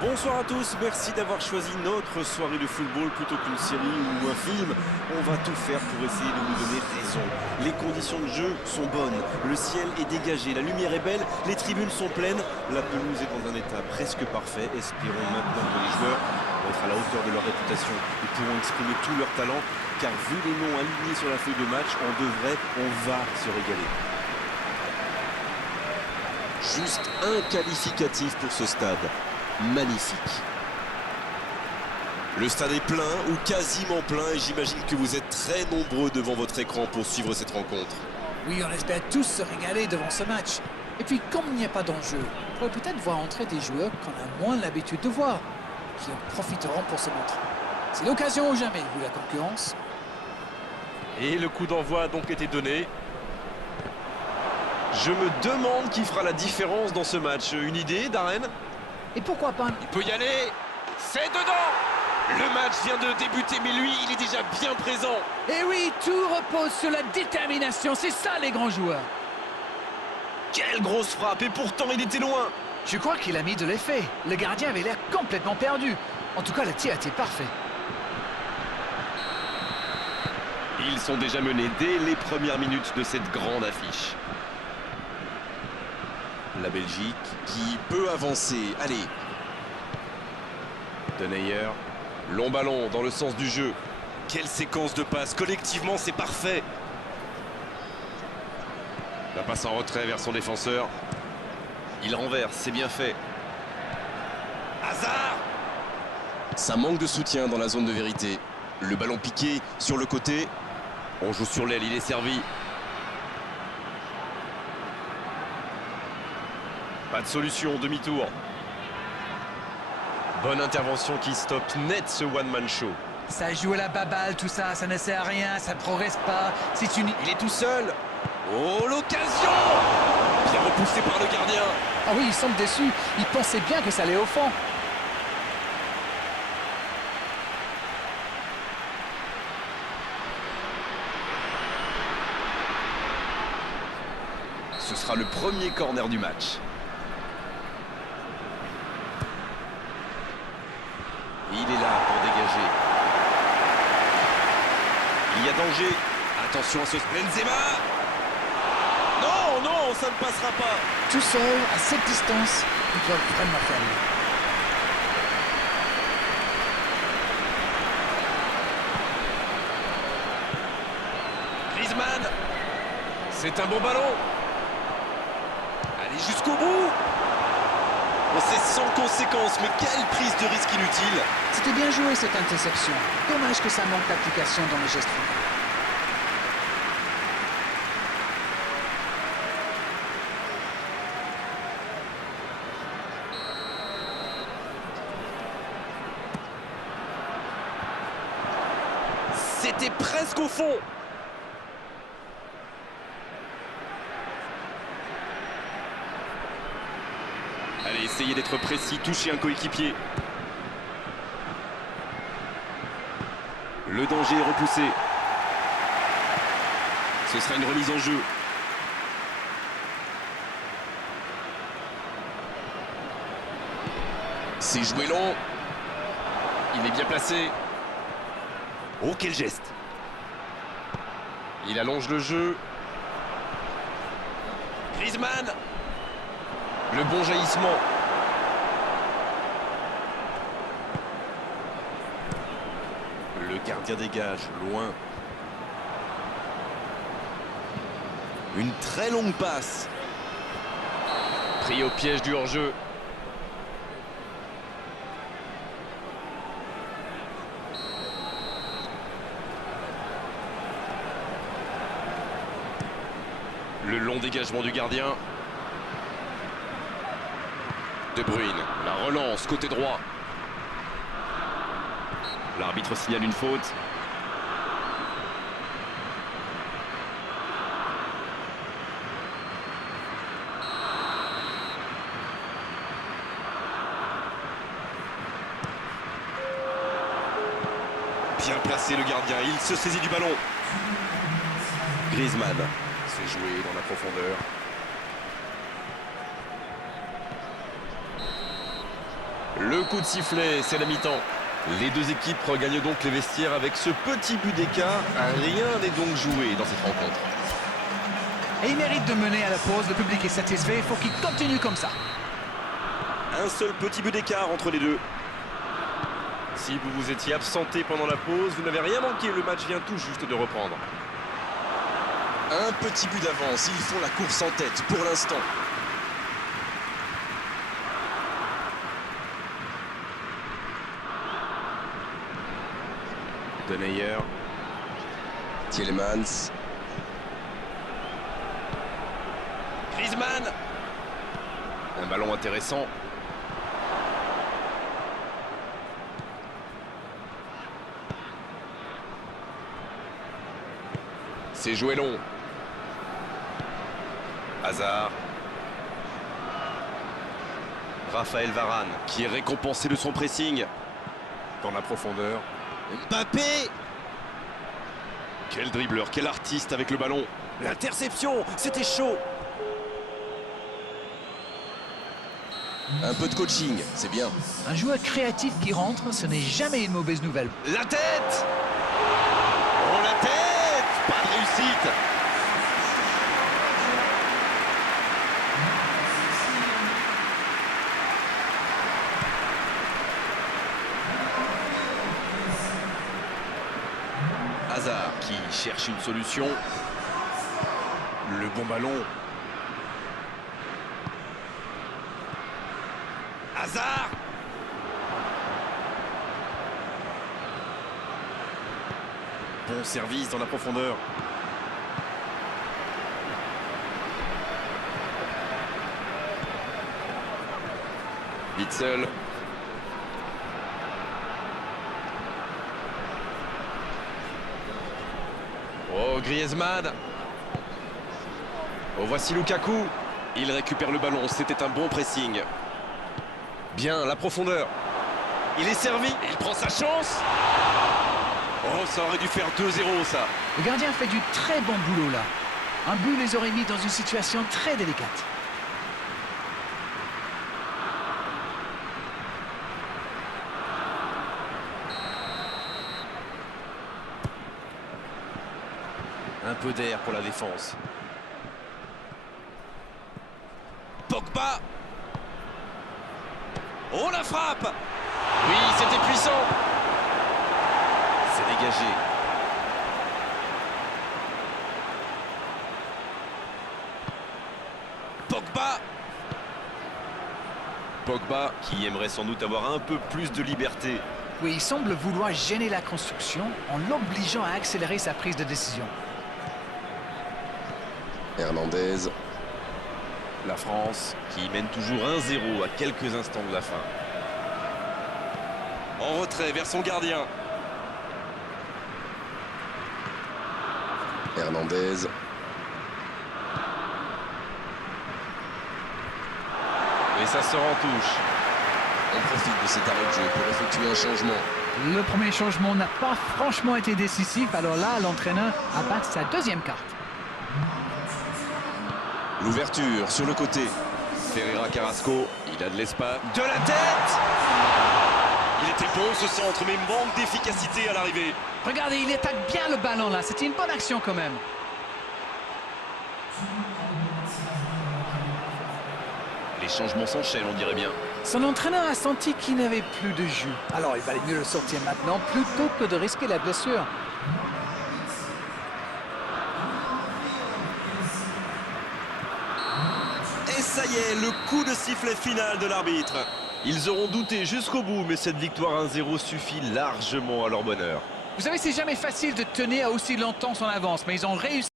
Bonsoir à tous, merci d'avoir choisi notre soirée de football plutôt qu'une série ou un film. On va tout faire pour essayer de vous donner raison. Les conditions de jeu sont bonnes, le ciel est dégagé, la lumière est belle, les tribunes sont pleines, la pelouse est dans un état presque parfait. Espérons maintenant que les joueurs vont être à la hauteur de leur réputation et pourront exprimer tout leur talent, car vu les noms alignés sur la feuille de match, on va se régaler. Juste un qualificatif pour ce stade. Magnifique. Le stade est plein ou quasiment plein et j'imagine que vous êtes très nombreux devant votre écran pour suivre cette rencontre. Oui, on espère tous se régaler devant ce match. Et puis, comme il n'y a pas d'enjeu, on pourrait peut-être voir entrer des joueurs qu'on a moins l'habitude de voir, qui en profiteront pour se montrer. C'est l'occasion ou jamais, vu la concurrence. Et le coup d'envoi a donc été donné. Je me demande qui fera la différence dans ce match. Une idée, Darren ? Et pourquoi pas... Il peut y aller. C'est dedans. Le match vient de débuter, mais lui, il est déjà bien présent. Et oui, tout repose sur la détermination. C'est ça, les grands joueurs. Quelle grosse frappe, et pourtant il était loin. Je crois qu'il a mis de l'effet. Le gardien avait l'air complètement perdu. En tout cas, le tir était parfait. Ils sont déjà menés dès les premières minutes de cette grande affiche. La Belgique qui peut avancer. Allez. Denayer. Long ballon dans le sens du jeu. Quelle séquence de passes. Collectivement, c'est parfait. La passe en retrait vers son défenseur. Il renverse, c'est bien fait. Hazard. Ça manque de soutien dans la zone de vérité. Le ballon piqué sur le côté. On joue sur l'aile, il est servi. Pas de solution, demi-tour. Bonne intervention qui stoppe net ce one-man show. Ça joue à la baballe, tout ça, ça ne sert à rien, ça ne progresse pas. C'est une... Il est tout seul. Oh, l'occasion! Bien repoussé par le gardien. Ah oui, il semble déçu. Il pensait bien que ça allait au fond. Ce sera le premier corner du match. Il est là pour dégager. Il y a danger. Attention à ce Benzema. Non, non, ça ne passera pas. Tout seul, à cette distance, ils doivent vraiment faire mieux. Griezmann. C'est un bon ballon. Allez jusqu'au bout. Oh, c'est sans conséquence, mais quelle prise de risque inutile. C'était bien joué cette interception. Dommage que ça manque d'application dans les gestes finaux. C'était presque au fond. Allez, essayez d'être précis, touchez un coéquipier. Le danger est repoussé. Ce sera une remise en jeu. C'est joué long. Il est bien placé. Oh, quel geste! Il allonge le jeu. Griezmann! Le bon jaillissement. Le gardien dégage, loin. Une très longue passe. Pris au piège du hors-jeu. Le long dégagement du gardien. De Bruyne, la relance côté droit. L'arbitre signale une faute. Bien placé le gardien, il se saisit du ballon. Griezmann, c'est joué dans la profondeur. Le coup de sifflet, c'est la mi-temps. Les deux équipes regagnent donc les vestiaires avec ce petit but d'écart. Rien n'est donc joué dans cette rencontre. Et il mérite de mener à la pause, le public est satisfait, il faut qu'il continue comme ça. Un seul petit but d'écart entre les deux. Si vous vous étiez absenté pendant la pause, vous n'avez rien manqué, le match vient tout juste de reprendre. Un petit but d'avance, ils font la course en tête pour l'instant. Denayer. Tielemans. Griezmann. Un ballon intéressant. C'est joué long. Hazard. Raphaël Varane, qui est récompensé de son pressing. Dans la profondeur. Mbappé. Quel dribbleur, quel artiste avec le ballon. L'interception, c'était chaud. Un peu de coaching, c'est bien. Un joueur créatif qui rentre, ce n'est jamais une mauvaise nouvelle. La tête. Oh, la tête. Pas de réussite. Hazard qui cherche une solution. Le bon ballon. Hazard. Bon service dans la profondeur. Witsel. Oh, Griezmann. Oh, voici Lukaku. Il récupère le ballon, c'était un bon pressing. Bien, la profondeur. Il est servi, il prend sa chance. Oh, ça aurait dû faire 2-0, ça. Le gardien fait du très bon boulot là. Un but les aurait mis dans une situation très délicate. Un peu d'air pour la défense. Pogba. Oh, la frappe. Oui, c'était puissant. C'est dégagé. Pogba. Pogba qui aimerait sans doute avoir un peu plus de liberté. Oui, il semble vouloir gêner la construction en l'obligeant à accélérer sa prise de décision. Hernandez. La France qui mène toujours 1-0 à quelques instants de la fin. En retrait vers son gardien. Hernandez. Et ça sort en touche. On profite de cet arrêt de jeu pour effectuer un changement. Le premier changement n'a pas franchement été décisif, alors là, l'entraîneur abat sa deuxième carte. L'ouverture sur le côté. Ferreira Carrasco, il a de l'espace. De la tête. Il était bon ce centre, mais manque d'efficacité à l'arrivée. Regardez, il attaque bien le ballon là, c'était une bonne action quand même. Les changements s'enchaînent, on dirait bien. Son entraîneur a senti qu'il n'avait plus de jus. Alors il valait mieux le sortir maintenant plutôt que de risquer la blessure. Et ça y est, le coup de sifflet final de l'arbitre. Ils auront douté jusqu'au bout, mais cette victoire 1-0 suffit largement à leur bonheur. Vous savez, c'est jamais facile de tenir aussi longtemps son avance, mais ils ont réussi.